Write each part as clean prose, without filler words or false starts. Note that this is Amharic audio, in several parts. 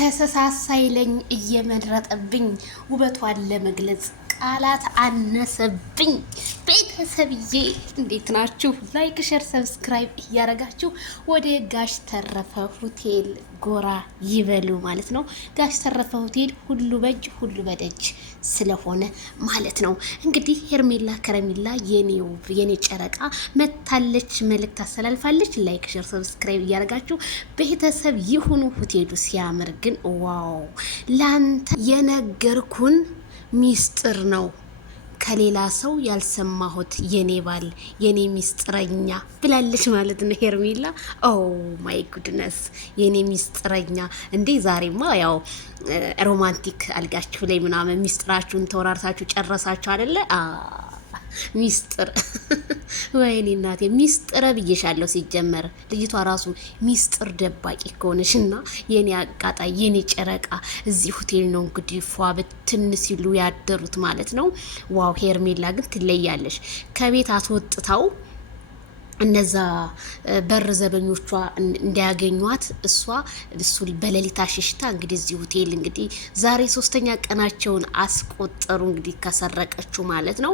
ከሰሳሳይለኝ እየመረጠብኝ ውበቷን ለመግለጽ ቃላት አነሰብኝ። ቤተሰብዬ እንዴት ናችሁ? ላይክ ሼር ሰብስክራይብ እያረጋችሁ ወደ ጋሽ ተረፈ ሆቴል ጎራ ይበሉ ማለት ነው። ጋሽ ተረፈ ሆቴል ሁሉ በእጅ ሁሉ በደጅ ስለሆነ ማለት ነው። እንግዲህ ሄርሜላ ከረሜላ የኔ ጨረቃ መታለች፣ መልእክት አስተላልፋለች። ላይክ ሼር ሰብስክራይብ እያረጋችሁ ቤተሰብ ይሁኑ። ሆቴሉ ሲያምር ግን ዋው! ላንተ የነገርኩን ሚስጥር ነው ከሌላ ሰው ያልሰማሁት የኔ ባል የኔ ሚስጥረኛ ብላለች ማለት ነው ሄርሜላ። ኦ ማይ ጉድነስ የኔ ሚስጥረኛ እንዴ! ዛሬማ ያው ሮማንቲክ አልጋችሁ ላይ ምናምን ሚስጥራችሁን ተወራርሳችሁ ጨረሳችሁ አይደለ? ሚስጥር ወይኔ እናቴ ሚስጥረ ብዬሻለሁ። ሲጀመር ልጅቷ ራሱ ሚስጥር ደባቂ ከሆነሽና የኔ አቃጣይ የኔ ጨረቃ እዚህ ሆቴል ነው እንግዲህ ፏ ብትን ሲሉ ያደሩት ማለት ነው። ዋው ሄርሜላ ግን ትለያለሽ። ከቤት አስወጥታው እነዛ በር ዘበኞቿ እንዲያገኟት እሱ በሌሊት አሽሽታ እንግዲህ እዚህ ሆቴል እንግዲህ ዛሬ 3ኛ ቀናቸውን አስቆጠሩ እንግዲህ ከሰረቀችው ማለት ነው።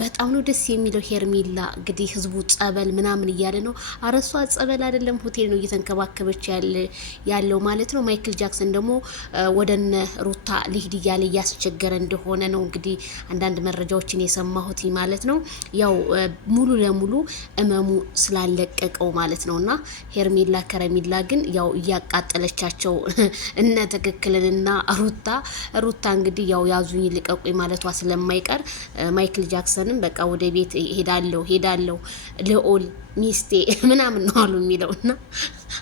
በጣም ነው ደስ የሚለው። ሄርሜላ እንግዲህ ህዝቡ ጸበል ምናምን እያለ ነው። አረሷ ጸበል አይደለም ሆቴል ነው እየተንከባከበች ያለው ማለት ነው። ማይክል ጃክሰን ደግሞ ወደነ ሩታ ሊሄድ እያለ እያስቸገረ እንደሆነ ነው እንግዲህ አንዳንድ መረጃዎችን የሰማሁት ማለት ነው። ያው ሙሉ ለሙሉ እመሙ ስላለቀቀው ማለት ነውና ሄርሜላ ከረሜላ ግን ያው እያቃጠለቻቸው እነ ትክክልንና ሩታ እንግዲህ ያው ያዙኝ ልቀቁኝ ማለቷ ስለማይቀር ማይክል ጃክሰንም በቃ ወደ ቤት ሄዳለው ልኦል ሚስቴ ምናምን ነው አሉ የሚለውና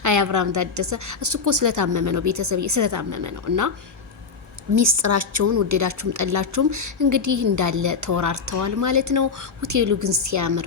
አይ አብርሃም ታደሰ እሱ እኮ ስለታመመ ነው ቤተሰብ ስለታመመ ነውና ሚስጥራቸውን ወደዳችሁም ጠላችሁም እንግዲህ እንዳለ ተወራርተዋል ማለት ነው። ሆቴሉ ግን ሲያምር